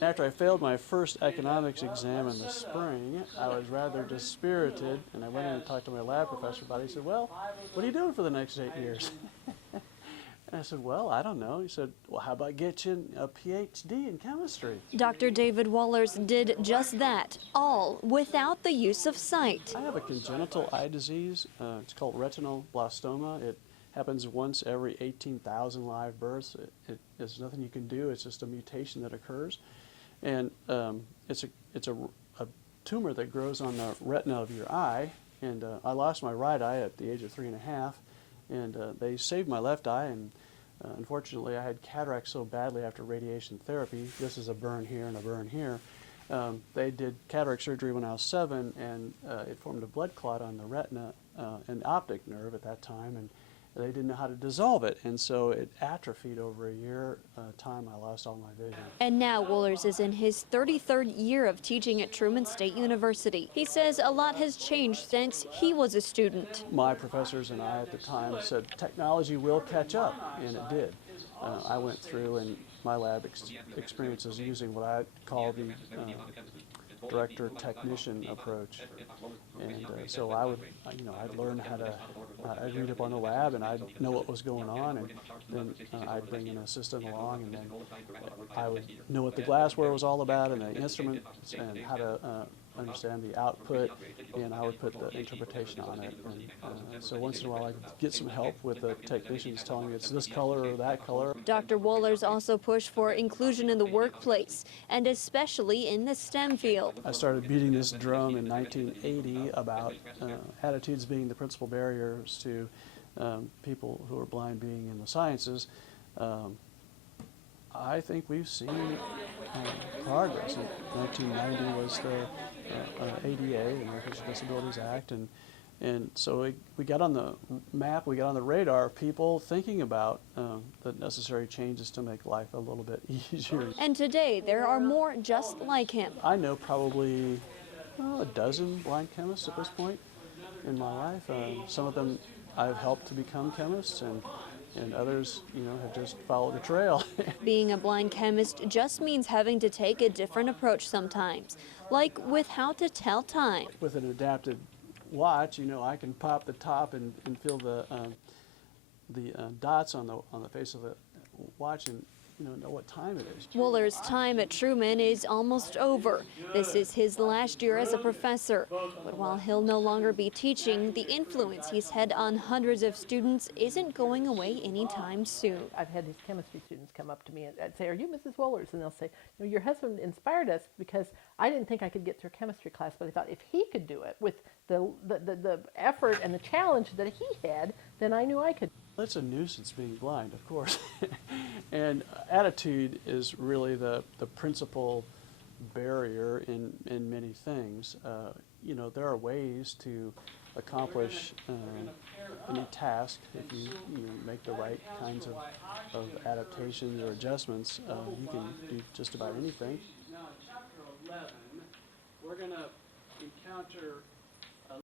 After I failed my first economics exam in the spring, I was rather dispirited, and I went in and talked to my lab professor about it. He said, "Well, what are you doing for the next 8 years?" And I said, "Well, I don't know." He said, "Well, how about get you a PhD in chemistry?" Dr. David Wallers did just that, all without the use of sight. I have a congenital eye disease. It's called retinoblastoma. It happens once every 18,000 live births. There's nothing you can do. It's just a mutation that occurs. And it's a tumor that grows on the retina of your eye. And I lost my right eye at the age of 3.5. And they saved my left eye, and unfortunately I had cataract so badly after radiation therapy. This is a burn here and a burn here. They did cataract surgery when I was 7, and it formed a blood clot on the retina and optic nerve at that time, and they didn't know how to dissolve it, and so it atrophied over a year time. I lost all my vision. And now Wohlers is in his 33rd year of teaching at Truman State University. He says a lot has changed since he was a student. My professors and I at the time said technology will catch up, and it did. I went through, and my lab experiences using what I call the director technician approach, and so I would, I'd learn how to, I'd read up on the lab, and I'd know what was going on, and then I'd bring an assistant along, and then I would know what the glassware was all about, and the instruments, and how to understand the output, and I would put the interpretation on it. And so once in a while I could get some help with the technicians telling me it's this color or that color. Dr. Wohlers also pushed for inclusion in the workplace, and especially in the STEM field. I started beating this drum in 1980 about attitudes being the principal barriers to people who are blind being in the sciences. I think we've seen progress. In 1990 was the ADA, the Americans with Disabilities Act, and so we got on the map, we got on the radar of people thinking about the necessary changes to make life a little bit easier. And today there are more just like him. I know probably a dozen blind chemists at this point in my life. Some of them I've helped to become chemists, and others, have just followed the trail. Being a blind chemist just means having to take a different approach sometimes, like with how to tell time. With an adapted watch, I can pop the top and feel the dots on the face of the watch, and know what time it is. Wohlers' time at Truman is almost over. This is his last year as a professor. But while he'll no longer be teaching, the influence he's had on hundreds of students isn't going away anytime soon. I've had these chemistry students come up to me and I'd say, "Are you Mrs. Wohlers?" And they'll say, "Your husband inspired us because I didn't think I could get through chemistry class, but I thought if he could do it with the effort and the challenge that he had, then I knew I could." It's a nuisance being blind, of course. And attitude is really the principal barrier in many things. There are ways to accomplish any task if you make the right kinds of adaptations or adjustments. You can do just about anything. Now, in chapter 11, we're going to encounter